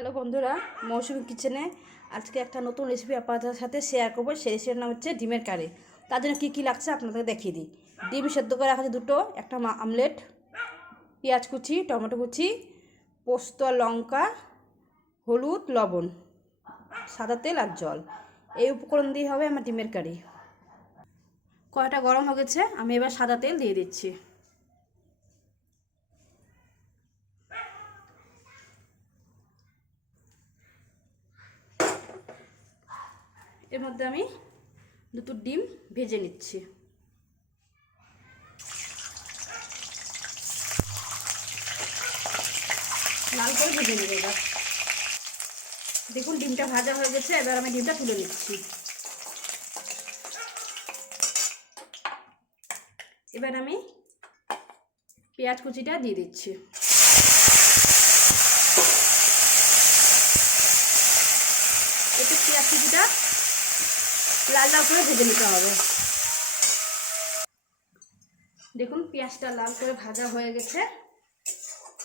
Hello বন্ধুরা, মৌসুমী কিচেনে আজকে একটা নতুন রেসিপি আপনাদের সাথে শেয়ার করবো। সেই রেসিপির নাম হচ্ছে ডিমের কারি। তার জন্য কী কী লাগছে আপনাদের দেখিয়ে দিই। ডিম সেদ্ধ করে রাখা আছে দুটো, একটা আমলেট, পেঁয়াজ কুচি, টমেটো কুচি, পোস্ত, লঙ্কা, হলুদ, লবণ, সাদা তেল আর জল। এই উপকরণ দিয়ে হবে আমার ডিমের কারি। কড়াইটা গরম হয়ে গেছে, আমি এবার সাদা তেল দিয়ে দিচ্ছি। এর মধ্যে আমি দুটো ডিম ভেজে নিচ্ছি। লাল করে ভেজে নেব এবার। দেখুন ডিমটা ভাজা হয়ে গেছে, এবার আমি ডিমটা তুলে নিচ্ছি। এবার আমি পেঁয়াজ কুচিটা দিয়ে দিচ্ছি। একটু পেঁয়াজ কুচিটা লাল লাল করে ভেজে নিতে হবে। দেখুন পেঁয়াজটা লাল করে ভাজা হয়ে গেছে।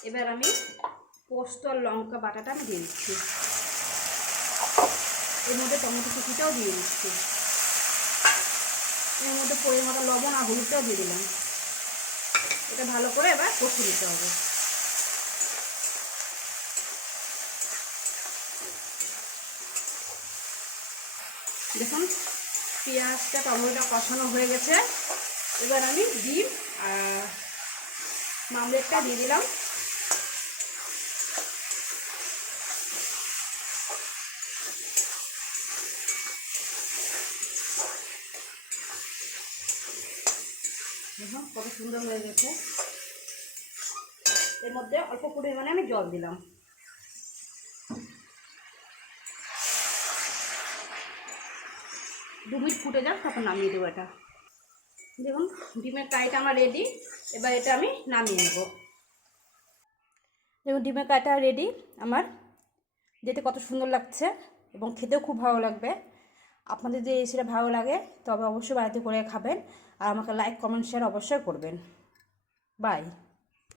এবার আমি পোস্ত আর লঙ্কা বাটাটা আমি দিয়ে দিচ্ছি। এর মধ্যে টমেটো কুচিটাও দিয়ে দিচ্ছি। এর মধ্যে পরিমাণ মতো লবণ আর হলুদটাও দিয়ে দিলাম। এটা ভালো করে এবার কষে নিতে হবে। দেখুন পেঁয়াজটা টমেটোটা কষানো হয়ে গেছে। এবার আমি ডিম আর আমলেটটা দিয়ে দিলাম। দেখুন কত সুন্দর হয়ে গেছে। এর মধ্যে অল্প পরিমাণে আমি জল দিলাম। দু মিনিট ফুটে যাক, তখন নামিয়ে দেবো এটা। দেখুন ডিমের কারিটা আমার রেডি। এবার এটা আমি নামিয়ে নেব। দেখুন ডিমের কারিটা রেডি আমার। যেতে কত সুন্দর লাগছে এবং খেতেও খুব ভালো লাগবে। আপনাদের যদি এই রেসিপিটা ভালো লাগে তবে অবশ্যই বাড়িতে করে খাবেন। আর আমাকে লাইক, কমেন্ট, শেয়ার অবশ্যই করবেন। বাই।